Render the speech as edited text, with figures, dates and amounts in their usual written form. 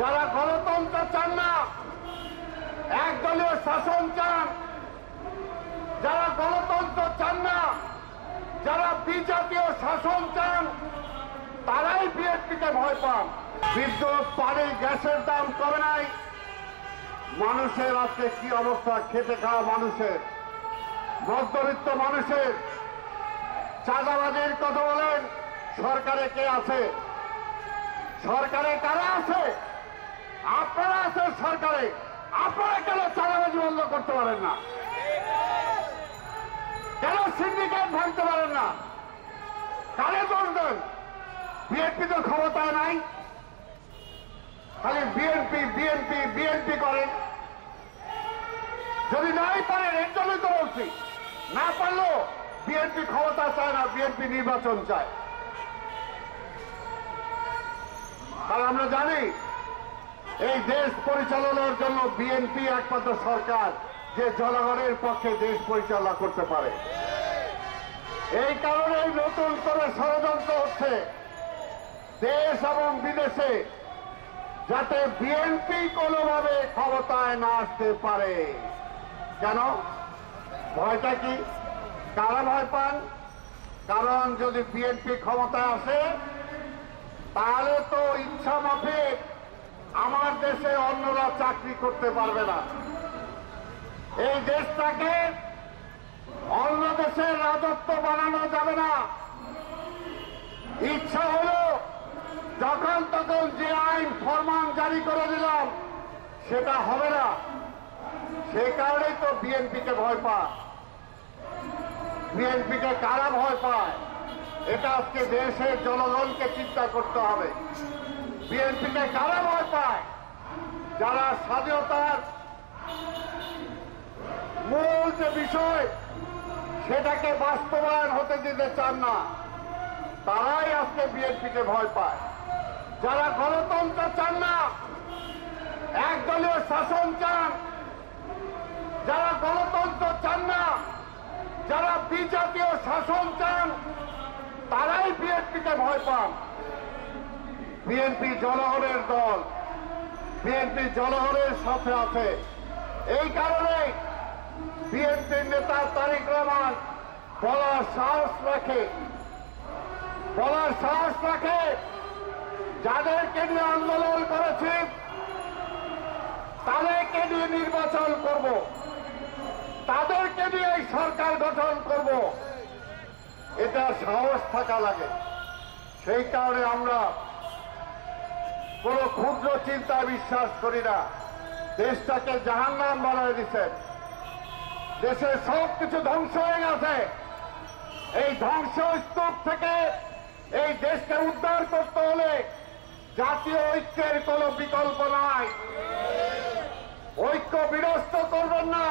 যারা গণতন্ত্র চান না, একদলীয় শাসন চান, যারা গণতন্ত্র চান না, যারা বিজাতীয় শাসন চান, তারাই বিএনপিকে ভয় পান। বিদ্যুৎ, পানি, গ্যাসের দাম কমে নাই। মানুষের আজকে কি অবস্থা, খেতে খাওয়া মানুষের, মধ্যবিত্ত মানুষের। চাঁদাবাজির কথা বলেন, সরকারে কে আছে? সরকারে কারা আছে? আপনারা আছেন সরকারে। আপনারা কেন চাঁদাবাজি বন্ধ করতে পারেন না? কেন সিন্ডিকেট ভাঙতে পারেন না? কারে দোষ দেন? বিএনপি তো ক্ষমতায় নাই, খালি বিএনপি বিএনপি বিএনপি করেন। যদি নাই পারেন, এর জন্যই তো বলছি, না পারলেও বিএনপি ক্ষমতা চায় না, বিএনপি নির্বাচন চায়। কারণ আমরা জানি এই দেশ পরিচালনার জন্য বিএনপি একমাত্র সরকার যে জনগণের পক্ষে দেশ পরিচালনা করতে পারে। এই কারণেই নতুন করে ষড়যন্ত্র হচ্ছে দেশ এবং বিদেশে, যাতে বিএনপি কোনোভাবে ক্ষমতায় না আসতে পারে। কেন? ভয়টা কি? কারা ভয় পান? কারণ যদি বিএনপি ক্ষমতায় আসে, তাহলে তো ইচ্ছা মাফিক আমার দেশে অন্যরা চাকরি করতে পারবে না। এই দেশটাকে অন্য দেশের রাজত্ব বানানো যাবে না। ইচ্ছা হলো যখন তখন যে আইন ফরমান জারি করে দিলাম, সেটা হবে না। সেই কারণেই তো বিএনপিকে ভয় পায়। বিএনপিকে কারা ভয় পায়, এটা আজকে দেশের জনগণকে চিন্তা করতে হবে। বিএনপিকে কারা ভয় পায়? যারা স্বাধীনতার মূল যে বিষয়, সেটাকে বাস্তবায়ন হতে দিতে চান না, তারাই আজকে বিএনপিকে ভয় পায়। যারা গণতন্ত্র চান না, একদলীয় শাসন চান, যারা গণতন্ত্র চান না, যারা বিজাতীয় শাসন চান, তারাই বিএনপিকে ভয় পান। বিএনপি জনগণের দল, বিএনপি জনগণের সাথে আছে। এই কারণে বিএনপির নেতা তারেক রহমান বলার সাহস রাখে, যাদেরকে নিয়ে আন্দোলন করেছি তাদেরকে নিয়ে নির্বাচন করব, তাদেরকে নিয়ে এই সরকার গঠন করব। এটা সাহস থাকা লাগে। সেই কারণে আমরা কোন ক্ষুদ্র চিন্তায় বিশ্বাস করি না। দেশটাকে জাহান্নাম বানিয়ে দিচ্ছেন, দেশের সবকিছু ধ্বংস হয়ে গেছে। এই ধ্বংস স্তূপ থেকে এই দেশকে উদ্ধার করতে হলে জাতীয় ঐক্যের কোনো বিকল্প নাই। ঐক্য বিনষ্ট করবেন না।